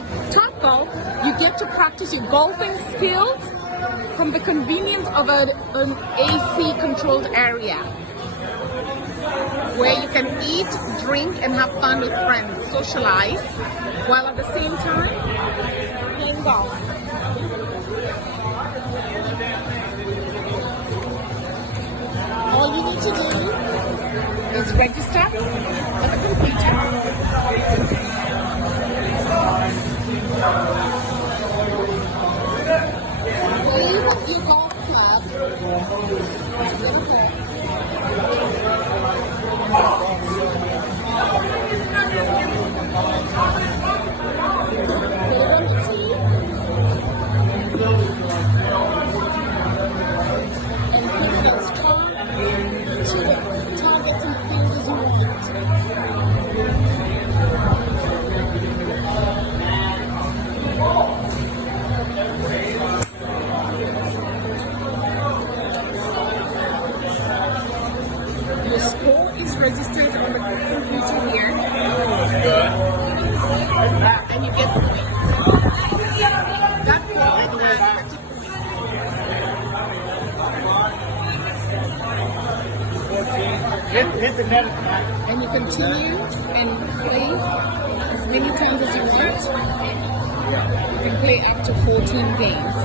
Like Top Golf, you get to practice your golfing skills from the convenience of an AC controlled area where you can eat, drink, and have fun with friends, socialize, while at the same time playing golf. All you need to do is register at the computer. Play with your golf club. Targets and fields as you want. Your score is registered on the computer here, and you get points. That point Hit the net. and you continue and play as many times as you want. You can play up to 14 games.